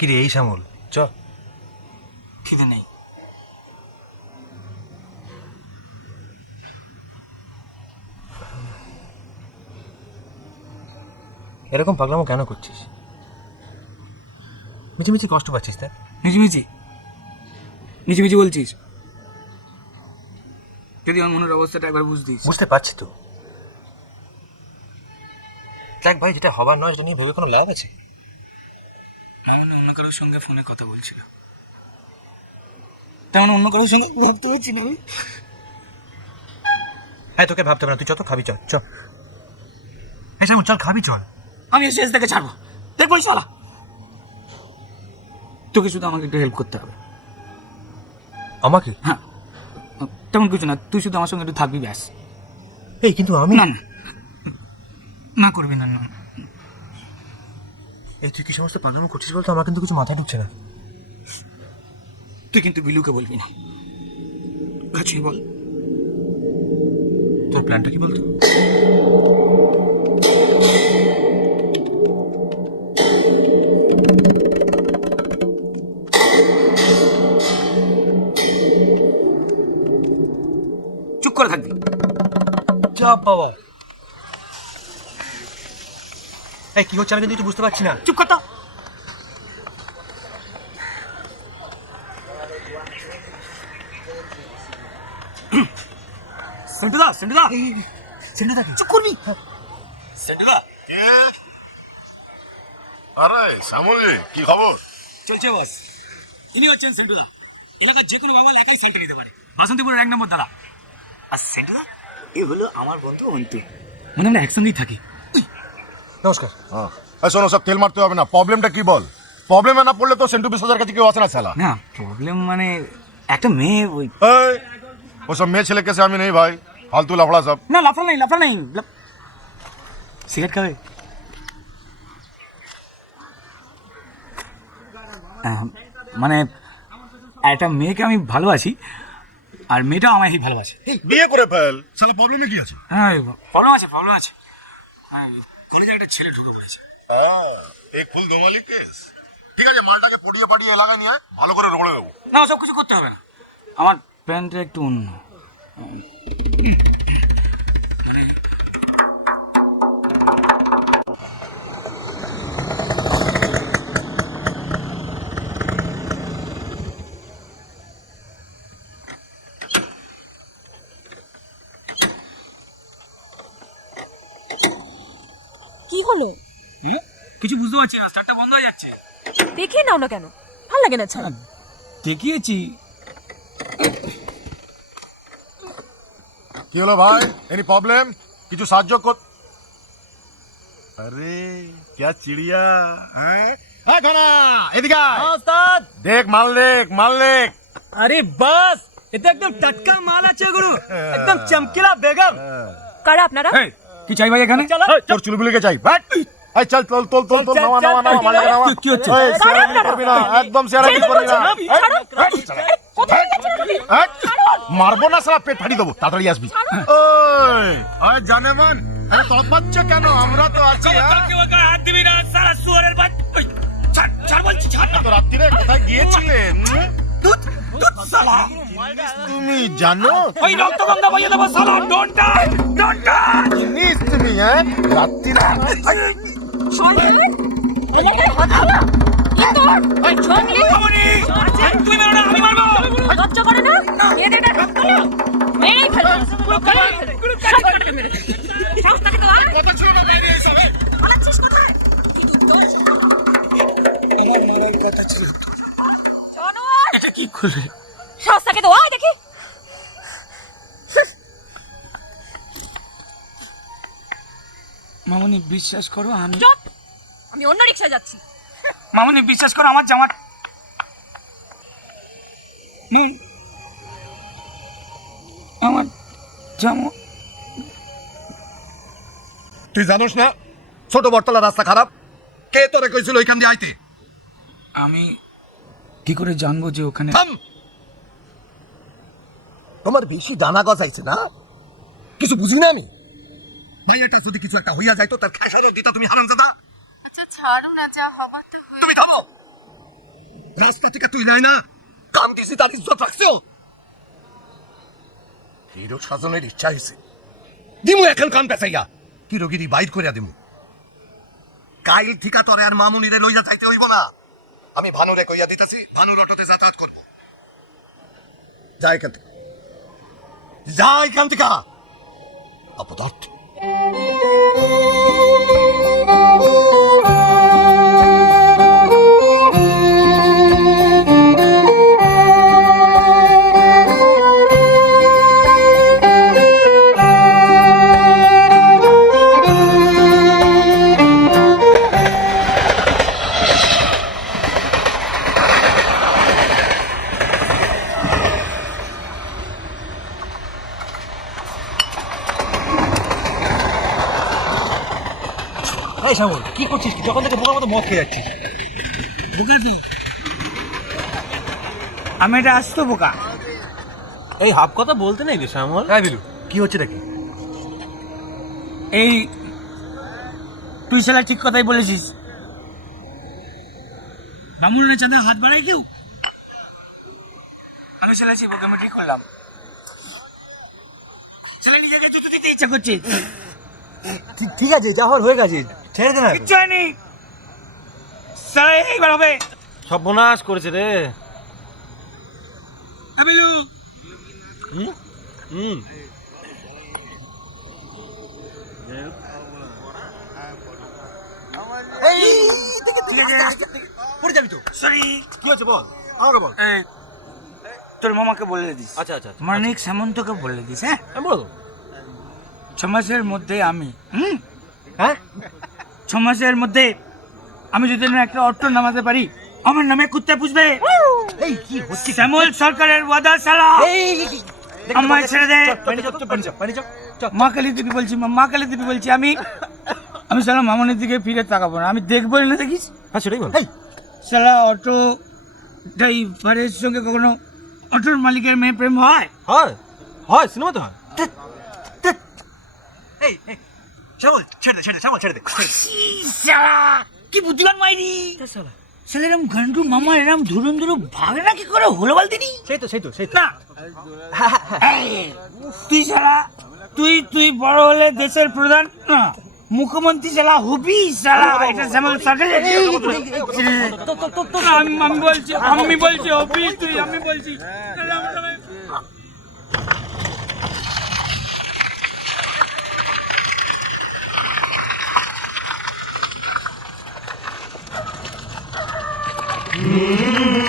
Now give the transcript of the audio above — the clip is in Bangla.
কি রে এই শ্যামল, চ। খিদে নেই। এরকম পাগলামো কেন করছিস? মিছিমিছি কষ্ট পাচ্ছিস তাই? মিছিমিছি মিছিমিছি বলছিস? যদি আমার মনের অবস্থাটা একবার বুঝতিস। বুঝতে পারছি তো। দেখ ভাই, যেটা হবার নয় সেটা নিয়ে ভেবে কোনো লাভ আছে? তেমন অন্য কারোর সঙ্গে ফোনে কথা বলছিল, তেমন অন্য কারোর সঙ্গে ভাবতে পারছি না। হ্যাঁ, তোকে ভাবতে হবে না, তুই যত খাবি চল। চ এই শ্যামল, চল খাবি চল। আমি শেষ থেকে ছাড়বো, দেখবো শালা। তোকে শুধু আমাকে একটু হেল্প করতে হবে। আমাকে? হ্যাঁ, তেমন কিছু না, তুই শুধু আমার সঙ্গে একটু থাকবি ব্যাস। এই কিন্তু আমি না না না করবি না। না, এই তুই কি সমস্ত পাগলামো করছিস বলতো? আমার কিন্তু কিছু মাথায় ঢুকছে না। তুই কিন্তু বিলুকে বলবি না। কাছে বল। তোর প্ল্যানটা কি বলতো? চুপ করে থাকবি। যা বাবা, এই কি হচ্ছে আমি কিন্তু বুঝতে পারছি না। চুপ কর তো। সেন্টুদা সেন্টুদা সেন্টুদা চুপ করবি। সেন্টুদা আরে শ্যামলি, কি খবর? চলছে বস। ইনি হচ্ছেন সেন্টুদা। এলাকার যে কোনো বাবা একাই সালটা দিতে পারে। বাসন্তীপুরের 1 নম্বর দাদা। আর সেন্টুদা এ হলো আমার বন্ধু অন্তু। মানে আমরা একসঙ্গেই থাকি। নমস্কার। হ্যাঁ শোনো, সব তেল মারতে হবে না। প্রবলেমটা কি বল? প্রবলেমে না পড়লে তো সেন্টু 20,000 কাছে কেউ আসে না শালা। না প্রবলেম মানে একটা মেয়ে ওই। ওসব মেয়ে ছেলে কেসে আমি নেই ভাই, ফালতু লাফড়া সব। না লাফা নেই। সিগারেট খাবে? মানে একটা মেয়েকে আমি ভালোবাসি, আর মেয়েটাও আমায় ভালোবাসে। বিয়ে করে ফেল শালা, প্রবলেমে কি আছে? হ্যাঁ প্রবলেম আছে। হ্যাঁ, কলেজে একটা ছেলে ঢুকে পড়েছে। এই ফুল দোমালি কেস। ঠিক আছে, মালটাকে পড়িয়ে পাড়িয়ে এলাকায় নিয়ে ভালো করে রগড়ে দেবো। না সব কিছু করতে হবে না, আমার প্যান্টটা একটু অন্য। মানে কি হলো? কিছু বুঝতে পারছি না, স্টার্টটা বন্ধ হয়ে যাচ্ছে। দেখে নাও না কেন? ভাল লাগে না ছাড়া। দেখিয়েছি। কি হলো ভাই, এনি প্রবলেম? কিছু সাহায্য কর। আরে क्या चिड़िया हैं? ঘনা এদিকে আয়। ওস্তাদ দেখ মাল দেখ। আরে বাস, এটা একদম টাটকা মাল আছে গুরু, একদম চমকিলা বেগম। কারা আপনারা? কি চাই ভাই এখানে? তোর চুলগুলিকে চাই বাট। এই চল নামা মালটাকে নামা। কি হচ্ছে? এই শেয়ারাগিরি করবি না, একদম শেয়ারাগিরি করবি না। মারবো না শালা, পেট ফাটিয়ে দেবো, তাড়াতাড়ি আসবি। ওই জানে মান, আরে তৎপাচ্ছ কেন? আমরা তো আছি। হাত দিবি না সারা সুয়ারের বাচ্চা। ছাড় বলছি, ছাড় না। তো রাত্রিরে কোথায় গিয়েছিলেন? তুমি জানো ওই রক্তগন্ধা বইয়ে দেবো সালা। Don't touch. জিনিস তুমি? রাত্রিরে তুই মেরো না, আমি মারবো। লজ্জা করে না? মেয়েদের এটা রক্ত না? মেরেই ফেলো। সাহস থাকে তো, আয়। কথা ছিল না বাইরে এসবে। পালাচ্ছিস কোথায়? আমার মনের কথা ছিল। জানোয়ার! এটা কি করলে? সাহস থাকে তো, আয় দেখি। মামনি বিশ্বাস করো, আমি চুপ! আমি অন্য রিকশায় যাচ্ছি। মামনি বিশ্বাস করো, আমার জামা আমার জামা। তুই জানোস না ছোট বটতলা রাস্তা খারাপ? কে তোরে কইছিল ওইখান দিয়ে আইতে? আমি কি করে জানবো যে ওখানে? তোমার বেশি ডানা গজাইছে না? কিছু বুঝি না আমি। মাইয়াটা যদি কিছু একটা হইয়া যায় তো তার খেসারত দিতা তুমি হারামজাদা। আচ্ছা ছাড়ো না, যা হবার তো তুমি থামো। রাস্তা থেকে তুই নাই না কাম দিছি তার ইজ্জত রাখছো হিরো সাজনের ইচ্ছা হয়েছে দিমু এখন কান পেঁচাইয়া হিরোগিরি বাইর করিয়া দিমু কাইল ঠিকা তরে আর মামুনিরে লইয়া যাইতে হইব না আমি ভানুরে কইয়া দিতেছি ভানুর অটোতে যাতায়াত করব যাই এখান থেকে যাই এখান থেকে অপদার্থ এই শ্যামল কি করছিস যখন থেকে বোকার মতো মদ খেয়ে যাচ্ছিস? বোকা তুই? আমি এটা আসতো বোকা। এই হাফ কথা বলতে নেই রে শ্যামল। হ্যাঁ বিলু, কি হচ্ছে নাকি? এই তুই শালা ঠিক কথাই বলেছিস। মামুনের চাঁদা হাত বাড়াই কেউ? আমি শালা সেই বোকা আমি ঠিক করলাম। শালা নিজেকে জুতো দিতে ইচ্ছা করছে। ঠিক আছে, যা হওয়ার হয়ে গেছে, ছেড়ে দে না। কিচ্ছু হয়নি, শালা এইবার হবে। সর্বনাশ করেছে রে। আবিলু হুম পড়ে যাবি তো। সরি। কি হচ্ছে বল, আমাকে বল। তোর মামাকে বলে দিস, আচ্ছা আচ্ছা, মানিক সামন্তকে বলে দিস। হ্যাঁ বলো। 6 মাসের মধ্যে আমি হ্যাঁ 6 মাসের মধ্যে আমি যদি না একটা অটো নামাতে পারি, আমার নামে কুত্তা পুষবে। এই কি হচ্ছে? শ্যামল সরকারের ওয়াদা শালা। আমায় ছেড়ে দে। মা কালী দেবী বলছি, মা কালী দেবী বলছি, আমি শালা মামনের দিকে ফিরে তাকাবো না। আমি দেখবো না, দেখিস? হ্যাঁ সেটাই বল। শালা অটো ড্রাইভারের সঙ্গে কখনো অটোর মালিকের মেয়ে প্রেম হয়? হয় হয়, সিনেমা তো হয়। এই শ্যামল ছেড়ে দে, শ্যামল ছেড়ে দে। শালা কি বুদ্ধিমান মাইরি শালা। শালা এরম ঘন্টু মামা এরম ধরুন ভাগে না কি করে হলো বলতে নি? সেই তো না তুই শালা তুই বড় হলে দেশের প্রধান না মুখ্যমন্ত্রী শালা হবি শালা। এটা শ্যামল সরকারের আমি বলছি হবি তুই, আমি বলছি। Mm-hmm.